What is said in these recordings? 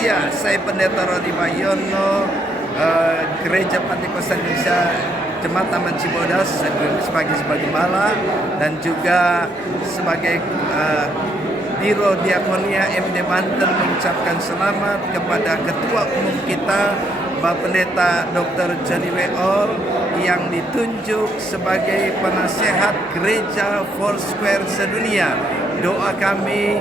Haleluya. Saya Pendeta Rodi Bayono, Gereja Pantekosta Indonesia Jemaat Taman Cibodas sebagai gembala dan juga sebagai Biro Diakonia MD Banten mengucapkan selamat kepada Ketua Umum kita Bapak Pendeta Dr. Johnny Weol yang ditunjuk sebagai penasehat Gereja Foursquare sedunia. Doa kami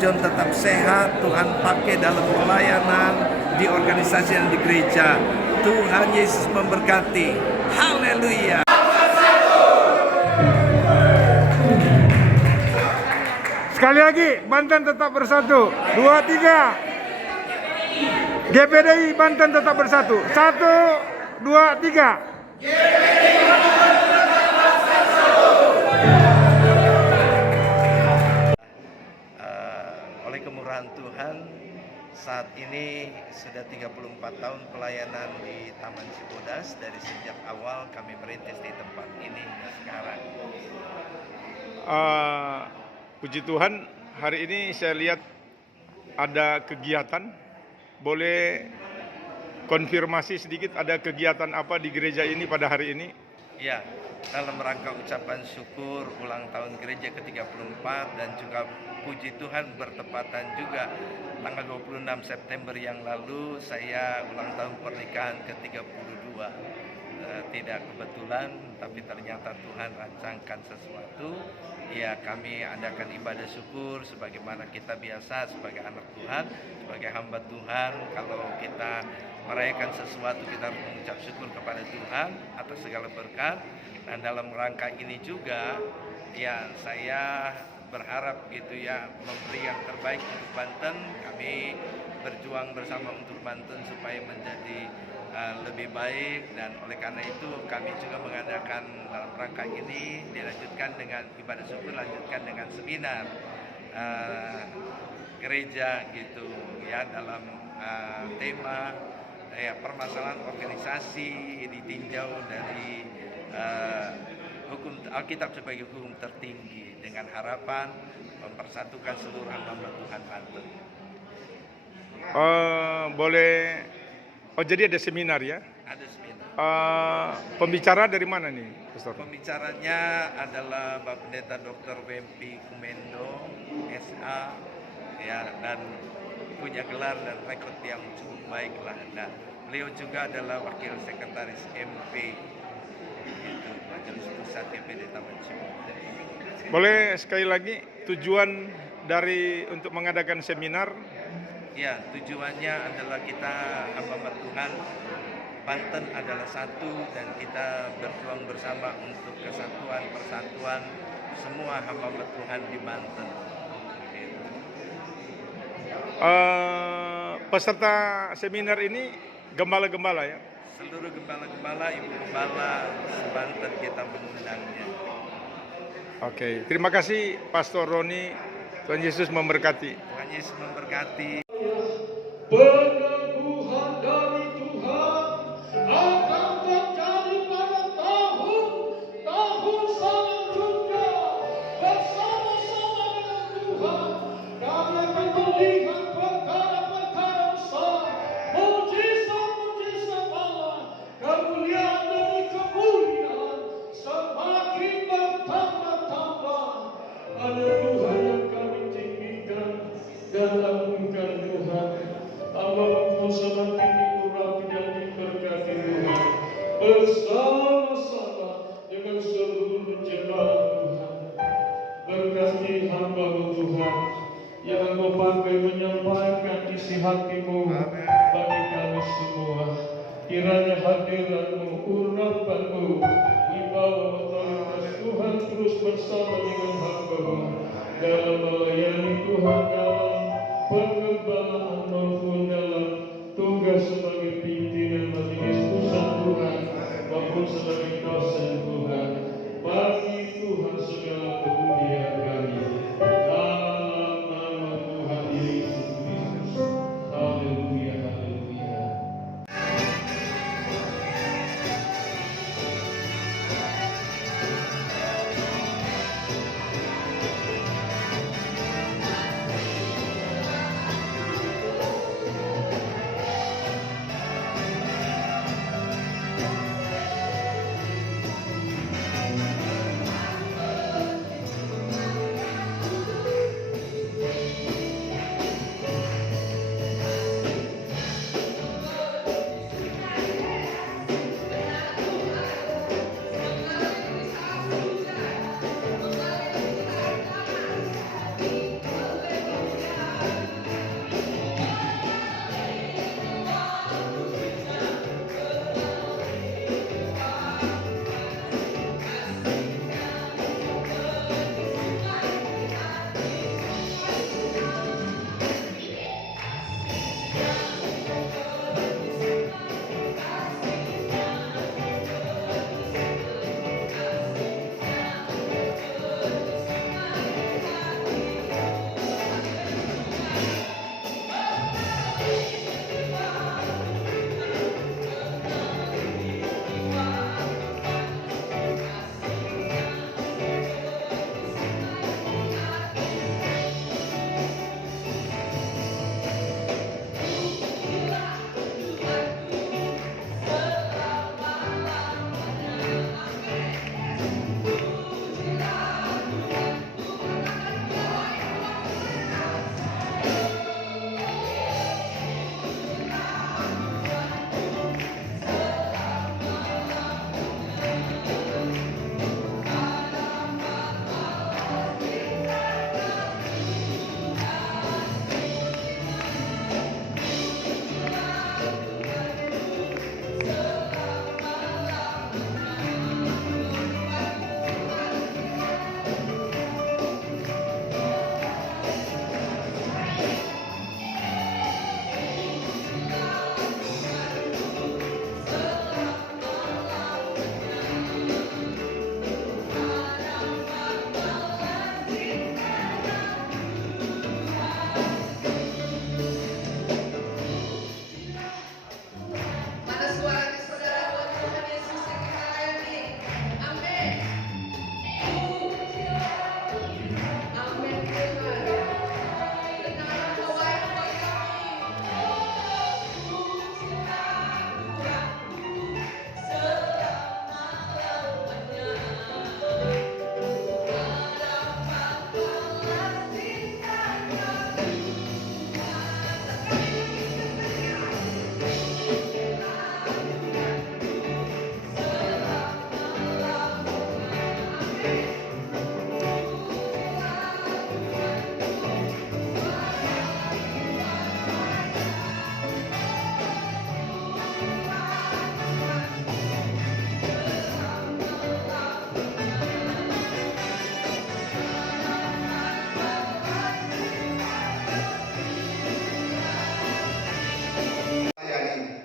John tetap sehat, Tuhan pakai dalam pelayanan di organisasi dan di gereja. Tuhan Yesus memberkati. Haleluya. Sekali lagi, Banten tetap bersatu. 2, 3. GPDI Banten tetap bersatu. 1, 2, 3. Oleh kemurahan Tuhan, saat ini sudah 34 tahun pelayanan di Taman Cibodas. Dari sejak awal kami merintis di tempat ini hingga sekarang. Puji Tuhan, hari ini saya lihat ada kegiatan. Boleh konfirmasi sedikit, ada kegiatan apa di gereja ini pada hari ini? Ya, dalam rangka ucapan syukur ulang tahun gereja ke-34 dan juga puji Tuhan bertepatan juga tanggal 26 September yang lalu saya ulang tahun pernikahan ke-32. Tidak kebetulan, tapi ternyata Tuhan rancangkan sesuatu. Ya, kami adakan ibadah syukur sebagaimana kita biasa sebagai anak Tuhan, sebagai hamba Tuhan. Kalau kita merayakan sesuatu, kita harus mengucap syukur kepada Tuhan atas segala berkat. Dan dalam rangka ini juga, ya saya berharap gitu ya, memberi yang terbaik untuk Banten. Kami berjuang bersama untuk Banten supaya menjadi lebih baik, dan oleh karena itu kami juga mengadakan dalam rangka ini dilanjutkan dengan ibadah syukur, lanjutkan dengan seminar gereja gitu ya, dalam tema permasalahan organisasi ditinjau dari hukum Alkitab sebagai hukum tertinggi dengan harapan mempersatukan seluruh hamba Tuhan Banten. Jadi ada seminar ya? Ada seminar. Pembicara dari mana nih, Pastor? Pembicaranya adalah Bapak Pendeta Dr. Wempi Kumendo, SA, ya, dan punya gelar dan rekod yang cukup baik lah. Nah, beliau juga adalah Wakil Sekretaris MP, itu Majelis Pusat GPD Taman Cibodas. Boleh sekali lagi tujuan untuk mengadakan seminar? Ya, tujuannya adalah kita hamba Tuhan, Banten adalah satu dan kita berjuang bersama untuk kesatuan, persatuan semua hamba Tuhan di Banten. Peserta seminar ini gembala-gembala ya? Seluruh gembala-gembala, ibu gembala Banten kita mengundangnya. Oke, terima kasih Pastor Roni. Tuhan Yesus memberkati. Tuhan Yesus memberkati. Peneguhan dari Tuhan akan terjadi pada tahun selanjutnya. Bersama-sama dengan Tuhan, kami akan melihat perkara-perkara besar, mujizat-mujizat Allah, kemuliaan demi kemuliaan semakin bertambah-tambah. Ada Tuhan yang kami tinggikan dan agungkan Tuhan. Apapun semakin diurapi dan diberkati Tuhan, bersama-sama dengan seluruh jemaat Tuhan. Berkati hamba Tuhan yang Engkau pakai menyampaikan isi hatimu bagi kami semua. Kiranya hadiratmu, urapanmu, dibawa otoritas Tuhan terus bersama dengan hamba-Mu dalam melayani Tuhan, dalam pengembalaan maupun dalam tugas sebagai pimpinan majelis pusat Tuhan maupun sebagai dosen Tuhan. Bagi Tuhan segala kemuliaan kami dalam nama Tuhan Yesus Kristus. Haleluya, haleluya.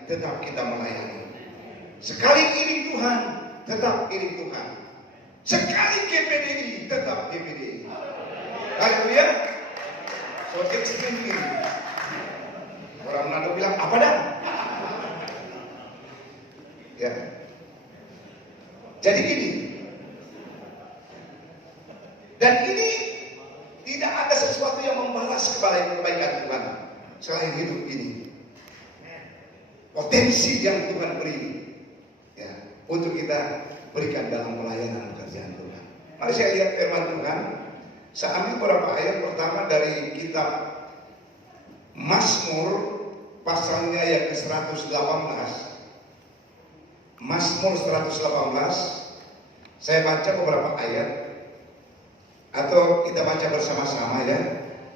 tetap kita melayani. Sekali iring Tuhan, tetap iring Tuhan. Sekali GPDI, tetap GPDI. Haleluya. So ekstrim ini. Orang Manado bilang, apa dah? Ya. Jadi gini. Dan ini tidak ada sesuatu yang membalas kebaikan Tuhan selain hidup ini. Potensi yang Tuhan beri, ya, untuk kita berikan dalam pelayanan pekerjaan Tuhan. Mari saya lihat firman Tuhan. Saya ambil beberapa ayat pertama dari kitab Mazmur pasalnya yang ke-118. Mazmur 118. Saya baca beberapa ayat atau kita baca bersama-sama ya.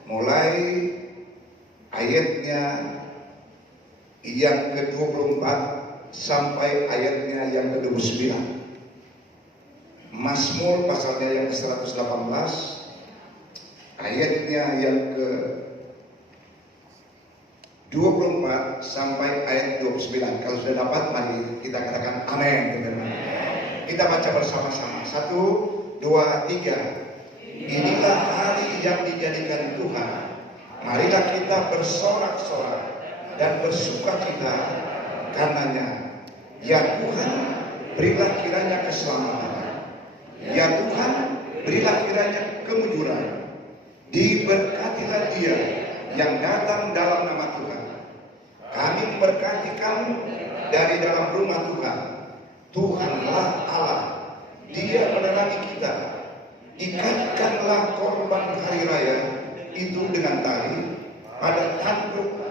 Mulai ayatnya yang ke-24 sampai ayatnya yang ke-29. Mazmur pasalnya yang ke-118 ayatnya yang ke-24 sampai ayat 29. Kalau sudah dapat, mari kita katakan amin. Kita baca bersama-sama. 1, 2, 3. Inilah hari yang dijadikan Tuhan. Marilah kita bersorak-sorak dan bersukacita karenanya. Ya Tuhan, berilah kiranya keselamatan. Ya Tuhan, berilah kiranya kemujuran. Diberkatilah dia yang datang dalam nama Tuhan. Kami memberkati kamu dari dalam rumah Tuhan. Tuhanlah Allah, Dia menerangi kita. Ikatkanlah korban hari raya itu dengan tali pada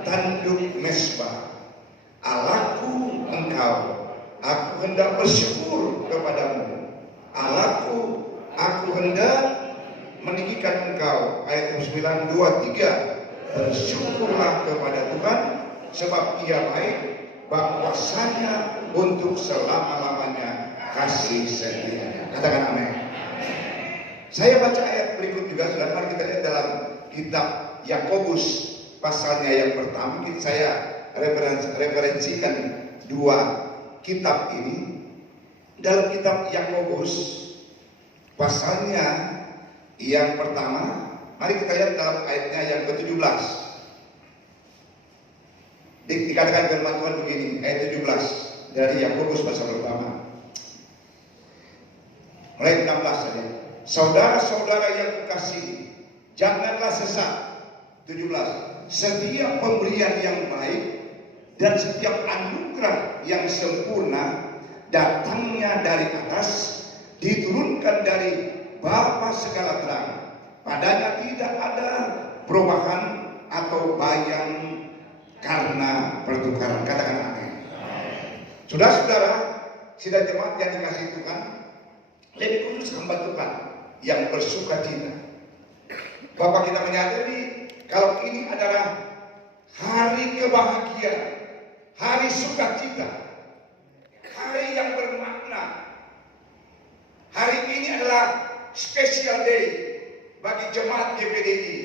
tanduk mesbah. Allahku engkau, aku hendak bersyukur kepadamu. Allahku, aku hendak meninggikan engkau. Ayat 9, 2, 3. Bersyukurlah kepada Tuhan, sebab Ia baik, bahwasanya untuk selama-lamanya kasih setianya. Katakan amin. Saya baca ayat berikut juga, sudah. Mari kita lihat dalam kitab Yakobus pasalnya yang pertama. Saya referensikan dua kitab ini. Dalam kitab Yakobus pasalnya yang pertama, mari kita lihat dalam ayatnya yang ke-17. Dikatakan firman Tuhan begini, ayat 17 dari Yakobus pasal pertama. Mulai 16 saja. Saudara-saudara yang kukasihi, janganlah sesat. 17. Setiap pemberian yang baik dan setiap anugerah yang sempurna datangnya dari atas, diturunkan dari Bapa segala terang. Padanya tidak ada perubahan atau bayang karena pertukaran. Katakan amin. Saudara-saudara, sidang jemaat yang dikasihi Tuhan, lebih khusus hamba Tuhan yang bersuka cita. Bapak kita menyadari kalau ini adalah hari kebahagiaan, hari sukacita, hari yang bermakna. Hari ini adalah special day bagi jemaat GPDI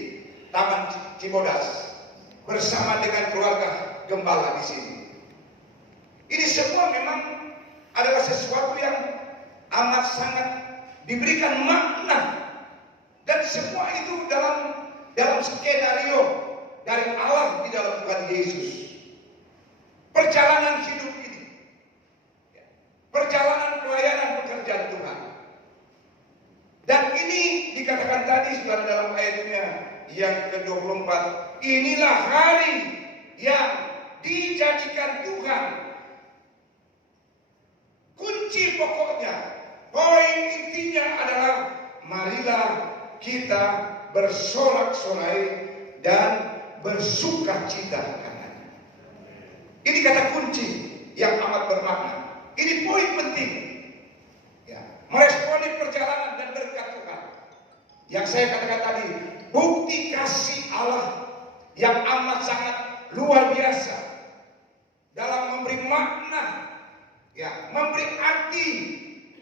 Taman Cibodas bersama dengan keluarga gembala di sini. Ini semua memang adalah sesuatu yang amat sangat diberikan makna, dan semua itu dalam skenario dari Allah di dalam Tuhan Yesus. Perjalanan hidup ini, perjalanan pelayanan pekerjaan Tuhan. Dan ini dikatakan tadi sudah dalam ayatnya yang ke-24. Inilah hari yang dijadikan Tuhan. Kunci pokoknya, poin intinya adalah marilah kita bersorak-sorai dan bersukacita. Ini kata kunci yang amat bermakna. Ini poin penting. Ya, meresponi perjalanan dan berkat Tuhan. Yang saya katakan tadi, bukti kasih Allah yang amat sangat luar biasa dalam memberi makna, ya, memberi arti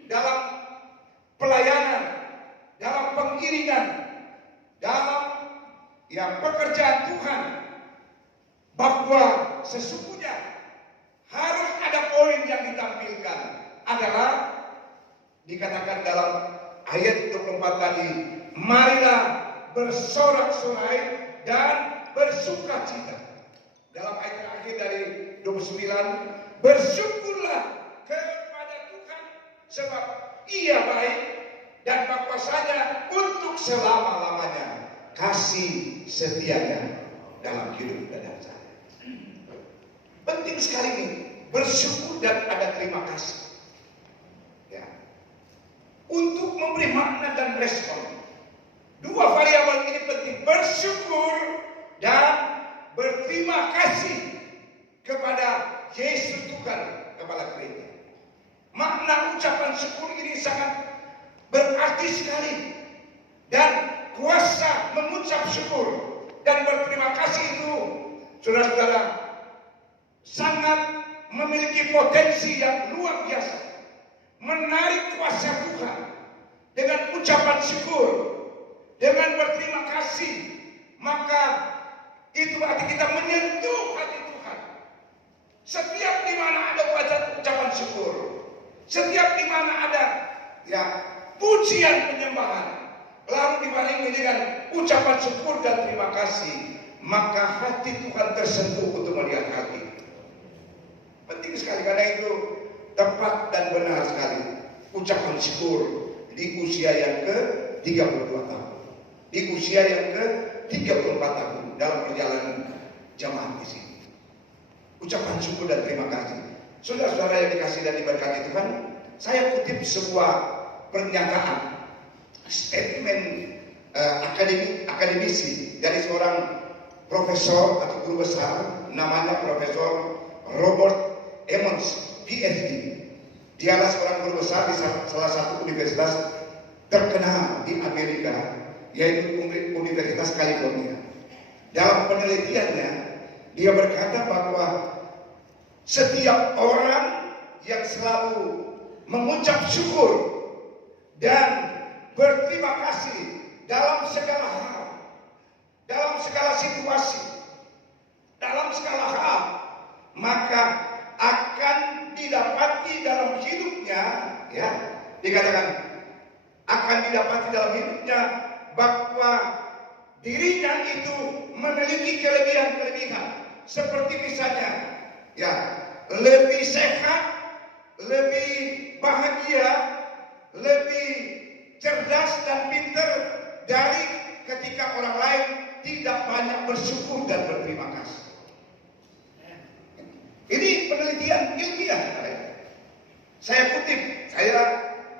dalam pelayanan, dalam pengiringan, dalam pekerjaan Tuhan, bahwa sesungguhnya adalah dikatakan dalam ayat 24 tadi, marilah bersorak-sorai dan bersuka cita. Dalam ayat terakhir dari 29, bersyukurlah kepada Tuhan sebab Ia baik dan Bapa saja untuk selama-lamanya kasih setianya dalam hidup dan saya. Penting sekali ini, bersyukur dan ada terima kasih. Ya. Untuk memberi makna dan respon. Dua variabel ini penting, bersyukur dan berterima kasih kepada Yesus Tuhan, Kepala Gereja. Makna ucapan syukur ini sangat berarti sekali, dan kuasa mengucap syukur dan berterima kasih itu, saudara-saudara, sangat memiliki potensi yang luar biasa, menarik kuasa Tuhan dengan ucapan syukur, dengan berterima kasih. Maka itu berarti kita menyentuh hati Tuhan. Setiap di mana ada ucapan syukur, setiap di mana ada pujian penyembahan, lalu dibarengi dengan ucapan syukur dan terima kasih, maka hati Tuhan tersentuh untuk melihat hati. Penting sekali, karena itu tepat dan benar sekali ucapan syukur di usia yang ke-32 tahun, di usia yang ke-34 tahun dalam perjalanan jemaat di sini. Ucapan syukur dan terima kasih. Saudara-saudara yang dikasihi dan diberkati Tuhan, saya kutip sebuah pernyataan, statement akademisi dari seorang profesor atau guru besar, namanya Profesor Robert Emmons, PhD. Dialah seorang guru besar di salah satu universitas terkenal di Amerika, yaitu Universitas California. Dalam penelitiannya, dia berkata bahwa setiap orang yang selalu mengucap syukur dan berterima kasih dalam segala hal, dalam segala situasi, dalam segala hal, maka akan didapati dalam hidupnya, ya, dikatakan akan didapati dalam hidupnya bahwa dirinya itu memiliki kelebihan-kelebihan, seperti misalnya, ya, lebih sehat, lebih bahagia, lebih cerdas dan pintar dari ketika orang lain tidak banyak bersyukur dan berterima kasih. Ini penelitian ilmiah. Saya kutip, saya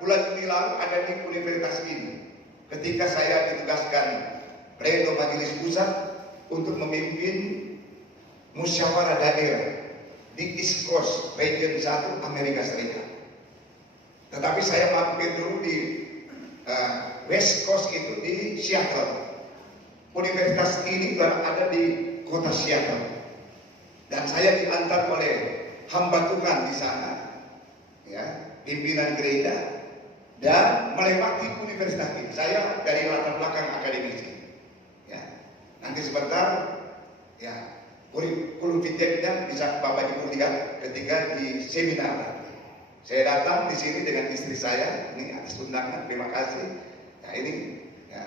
bulan Juni lalu ada di universitas ini. Ketika saya ditugaskan pleno majelis pusat untuk memimpin musyawarah daerah di East Coast Region 1 Amerika Serikat. Tetapi saya mampir dulu di West Coast, itu di Seattle. Universitas ini berada di kota Seattle. Dan saya diantar oleh hamba Tuhan di sana, ya, pimpinan gereja, dan melewati universitas ini. Saya dari latar belakang akademisi. Ya. Nanti sebentar, ya, kurikulum vitae-nya bisa Bapak Ibu lihat ketika di seminar. Saya datang di sini dengan istri saya, ini atas undangan, terima kasih. Ya, ini, ya.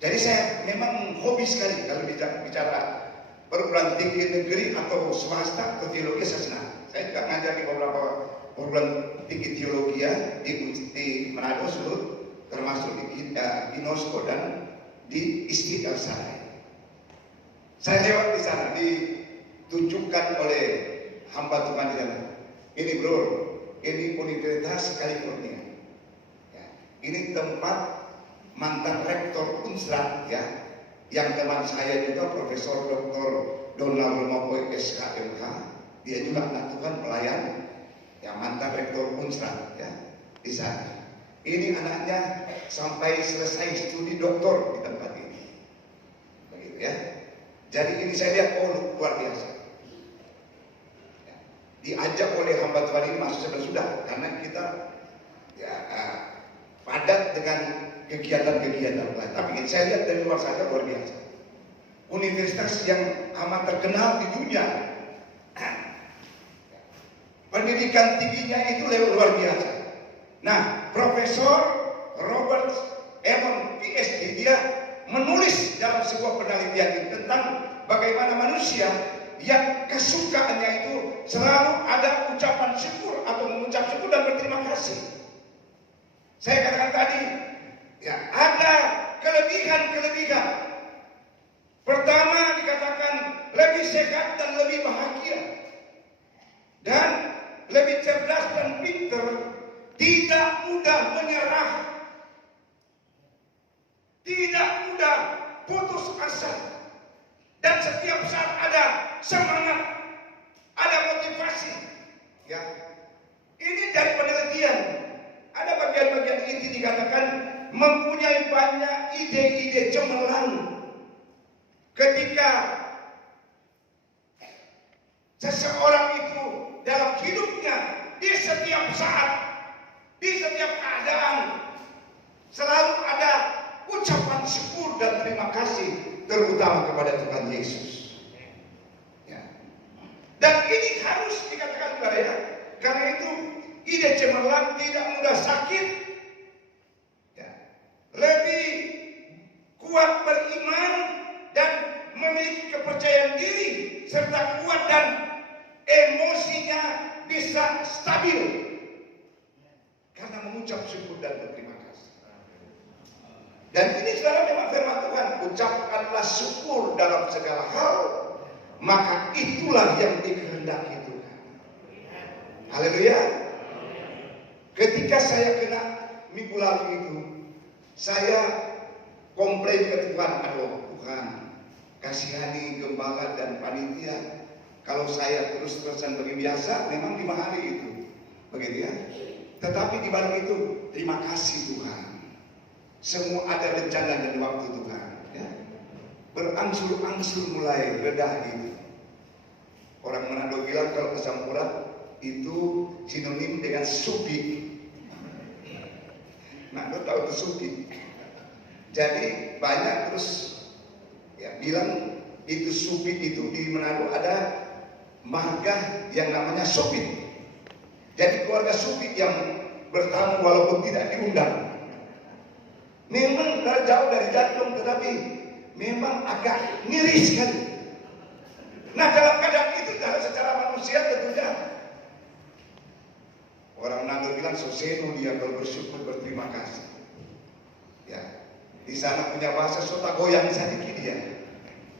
Jadi saya memang hobi sekali kalau bicara perguruan tinggi negeri atau swasta atau teologi, saya senang. Saya juga ngajar di beberapa perguruan tinggi teologi ya, di Manado, Sulut, termasuk di Inosco dan di Istiqlal sana. Saya lewat di sana, ditunjukkan oleh hamba Tuhan di sana. Ini bro, ini Universitas California. Ya, ini tempat mantan rektor Unsra, ya, yang teman saya juga Profesor Dr. Donald Romopoy SKMH, dia juga anak Tuhan pelayan, yang mantan rektor Unsra, ya, di sana. Ini anaknya sampai selesai studi doktor di tempat ini, begitu ya. Jadi ini saya lihat, oh luar biasa. Ya, diajak oleh hamba Tuhan ini masuk sudah, karena kita ya padat dengan kegiatan-kegiatan lain. Tapi saya lihat dari luar saja luar biasa. Universitas yang amat terkenal di dunia. Pendidikan pendidikan tingginya itu luar biasa. Nah, Profesor Robert Emmons PhD, dia menulis dalam sebuah penelitian tentang bagaimana manusia yang kesukaannya itu selalu ada ucapan syukur atau mengucap syukur dan berterima kasih. Saya katakan tadi, ya, ada kelebihan-kelebihan. Pertama dikatakan lebih sehat dan lebih bahagia, dan lebih cerdas dan pintar, tidak mudah menyerah, tidak mudah putus asa, dan setiap saat ada semangat, ada motivasi. Ya, ini dari penelitian. Ada bagian-bagian inti dikatakan mempunyai banyak ide-ide cemerlang. Ketika seseorang itu dalam hidupnya, di setiap saat, di setiap keadaan, selalu ada ucapan syukur dan terima kasih, terutama kepada Tuhan Yesus. Ya. Dan ini harus dikatakan saudara ya, karena itu ide cemerlang tidak mudah sakit, ya, lebih kuat beriman dan memiliki kepercayaan diri, serta kuat dan emosinya bisa stabil karena mengucap syukur dan berterima kasih. Dan ini saudara memang firman Tuhan, ucapkanlah syukur dalam segala hal, maka itulah yang dikehendaki Tuhan. Haleluya. Ketika saya kena minggu lalu itu, saya komplain ke Tuhan, aduh Tuhan, kasihani gembala dan panitia. Kalau saya terus-terusan begini biasa, memang 5 hari itu, begitu ya. Tetapi di balik itu, terima kasih Tuhan. Semua ada rencana dan waktu Tuhan. Ya. Berangsur-angsur mulai reda itu. Orang Manado bilang kalau asam urat itu sinonim dengan supi. Nah, lo tahu itu supi. Jadi banyak terus ya bilang itu supi itu di Manado ada marga yang namanya Supit. Jadi keluarga Supit yang bertamu walaupun tidak diundang. Memang jauh dari jantung, tetapi memang agak miris sekali. Nah, dalam keadaan itu secara manusia tentunya orang Nando bilang soseno, dia kalau bersyukur berterima kasih. Ya, di sana punya bahasa sota goyang sedikit dia.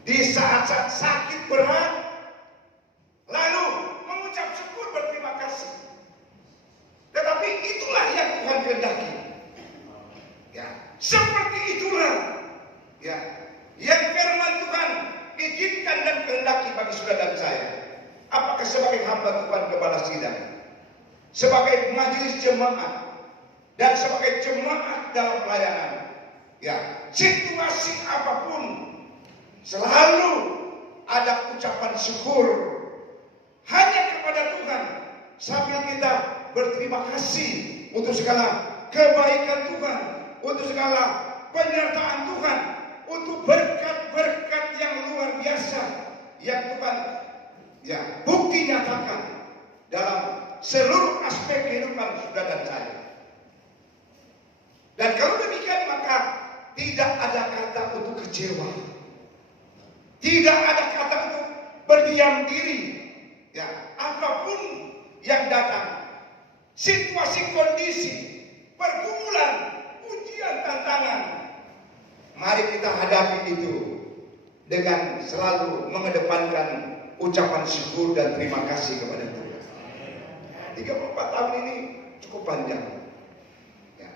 Di saat-saat sakit berat, lalu mengucap syukur berterima kasih. Tetapi itulah yang Tuhan kehendaki. Ya, seperti itulah ya yang firman Tuhan izinkan dan kehendaki bagi saudara dan saya. Apakah sebagai hamba Tuhan kepala sidang, sebagai majelis jemaat, dan sebagai jemaat dalam pelayanan, ya, situasi apapun selalu ada ucapan syukur hanya kepada Tuhan, sambil kita berterima kasih untuk segala kebaikan Tuhan, untuk segala penyertaan Tuhan, untuk berkat-berkat yang luar biasa yang Tuhan ya bukti nyatakan dalam seluruh aspek kehidupan saudara dan saya. Dan kalau demikian, maka tidak ada kata untuk kecewa, tidak ada kata untuk berdiam diri. Ya, apapun yang datang, situasi, kondisi, pergumulan, ujian, tantangan, mari kita hadapi itu dengan selalu mengedepankan ucapan syukur dan terima kasih kepada Tuhan. 34 tahun ini cukup panjang, ya,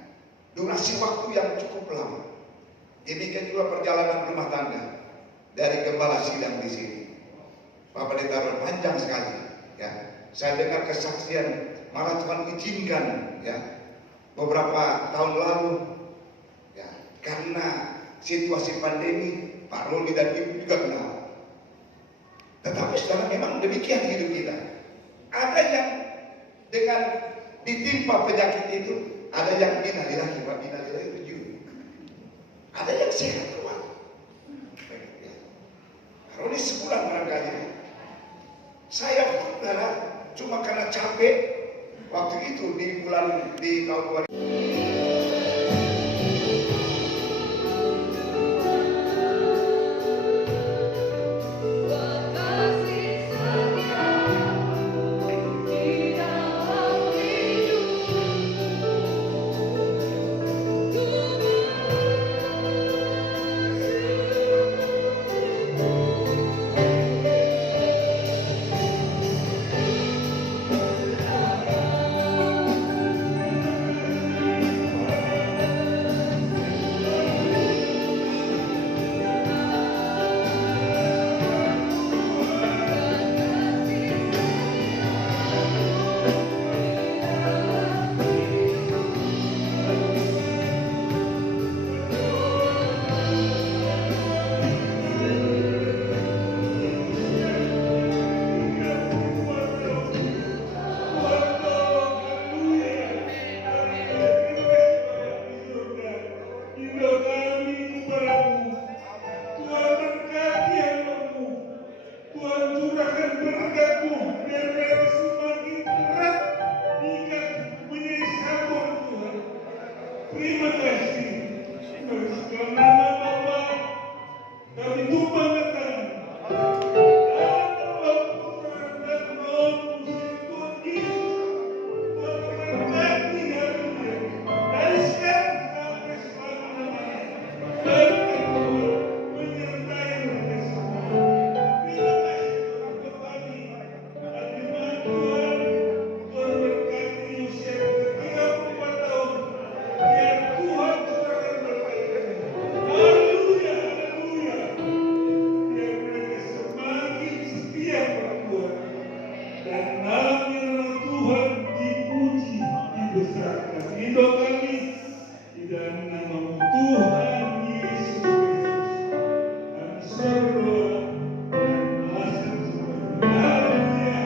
durasi waktu yang cukup lama. Demikian juga perjalanan rumah tangga dari gembala sidang di sini. Pak Pendeta panjang sekali. Ya, saya dengar kesaksian malah Tuhan izinkan ya beberapa tahun lalu ya karena situasi pandemi Pak Roli dan Ibu juga kenal. Tetapi saudara, memang demikian hidup kita. Ada yang dengan ditimpa penyakit itu, ada yang innalillahi wa inna ilaihi raji'un. Ada yang sehat kuat. Roli sebulan barangkali. Saya pun cuma karena capek Waktu itu di tahun 2000. Terima kasih. Dalam nama Bapa, kami tumpah tangan. Dalam nama Putra dan Roh Kudus Tuhan Yesus, Tuhan memberkati hari ini. Dari sekarang sampai selama-lamanya. Berkat Tuhan menyertai mereka semua. Terima kasih Tuhan kembali. Dan firman Tuhan, Tuhan berkati Yosef ke-34 tahun. Biar Tuhan curahkan berkatnya. Haleluya, haleluya. Biar mereka semakin setia pada Tuhan. Dan namanya Tuhan dipuji, dibesarkan. Ridho kami di dalam nama Tuhan Yesus Kristus. Kami sudah berdoa dan berhasil semuanya. Haleluya,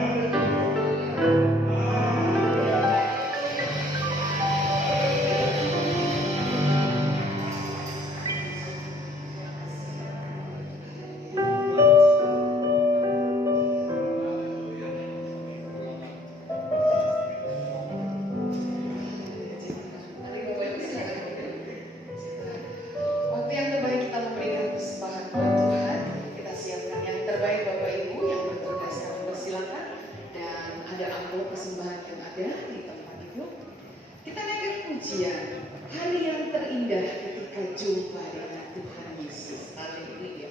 haleluya. Waktu yang terbaik kita memberikan persembahan buat Tuhan. Kita siapkan yang terbaik Bapak Ibu yang bertugas, kami persilakan. Dan ada amplop persembahan yang ada di tempat itu. Kita naikkan pujian hari yang terindah ketika jumpa dengan Tuhan Yesus. Haleluya.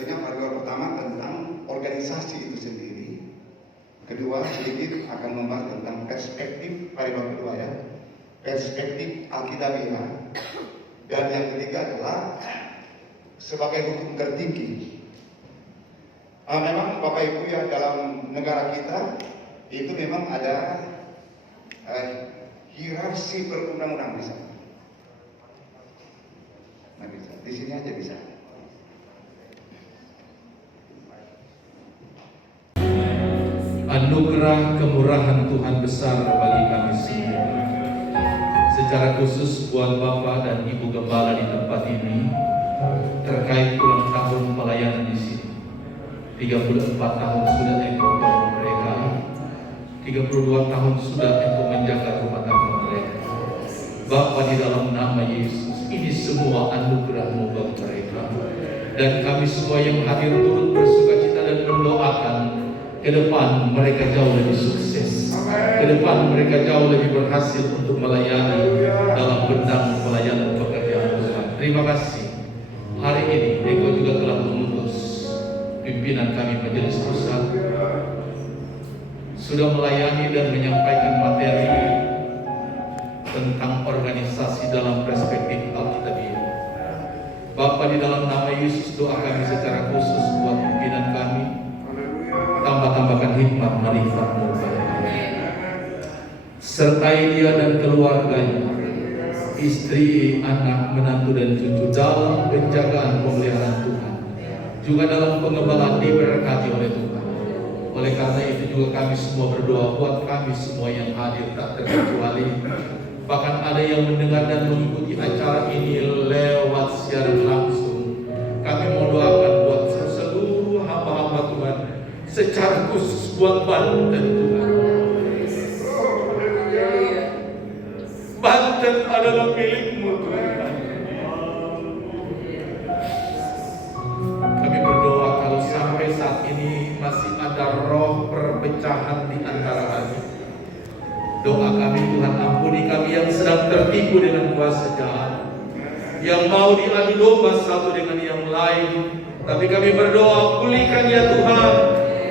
tentunya pariwara pertama tentang organisasi itu sendiri. Kedua, sedikit akan membahas tentang perspektif pariwara kedua ya, perspektif Alkitabiah. Dan yang ketiga adalah sebagai hukum tertinggi. Memang Bapak Ibu yang dalam negara kita itu memang ada hierarki perundang-undang bisa. Nah bisa, di sini aja bisa. Anugerah kemurahan Tuhan besar bagi kami semua. Secara khusus buat Bapak dan Ibu Gembala di tempat ini terkait ulang tahun pelayanan di sini. 34 tahun sudah engkau bawa mereka, 32 tahun sudah engkau menjaga rumah tangga mereka. Bapa, di dalam nama Yesus, ini semua anugerah-Mu bagi mereka. Dan kami semua yang hadir turut bersukacita dan mendoakan ke depan mereka jauh lebih sukses. Ke depan mereka jauh lebih berhasil untuk melayani dalam bidang pelayanan pekerjaan Tuhan. Terima kasih. Hari ini engkau juga telah mengutus pimpinan kami Majelis Pusat sudah melayani dan menyampaikan materi tentang organisasi dalam perspektif Alkitabiah. Bapa, di dalam nama Yesus, doa kami secara khusus buat pimpinan kami, tambahkan hikmat marifat-Mu kepada kami. Sertai dia dan keluarganya, istri, anak, menantu dan cucu dalam penjagaan pemeliharaan Tuhan, juga dalam pengembalaan diberkati oleh Tuhan. Oleh karena itu juga kami semua berdoa buat kami semua yang hadir tak terkecuali, bahkan ada yang mendengar dan mengikuti acara ini lewat siaran langsung. Kami mau doakan buat seluruh hamba-hamba Tuhan, secara khusus buat Banten Tuhan. Banten adalah milik-Mu Tuhan. Kami berdoa kalau sampai saat ini masih ada roh perpecahan di antara kami. Doa kami, Tuhan, ampuni kami yang sedang tertipu dengan kuasa jahat, yang mau diadu domba satu dengan yang lain. Tapi kami berdoa, pulihkan ya Tuhan,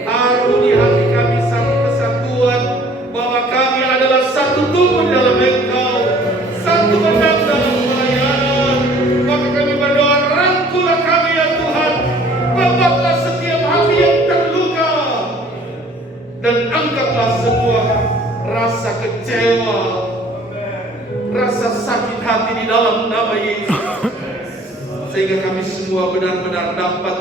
aruni hati kami satu kesatuan, bahwa kami adalah satu tubuh dalam Engkau, satu benang dalam pelayanan. Maka kami berdoa, rangkulah kami ya Tuhan, bapaklah setiap hati yang terluka, dan angkatlah semua rasa kecewa, rasa sakit hati di dalam nama Yesus, sehingga kami semua benar-benar dapat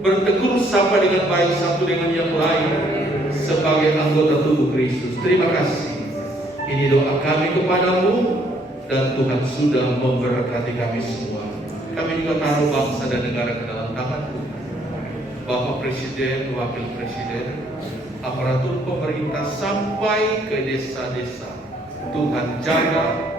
bertegur sapa dengan baik satu dengan yang lain sebagai anggota tubuh Kristus. Terima kasih. Ini doa kami kepadamu, dan Tuhan sudah memberkati kami semua. Kami juga taruh bangsa dan negara ke dalam tangan Tuhan. Bapak Presiden, Wakil Presiden, aparatur pemerintah sampai ke desa-desa, Tuhan jaga,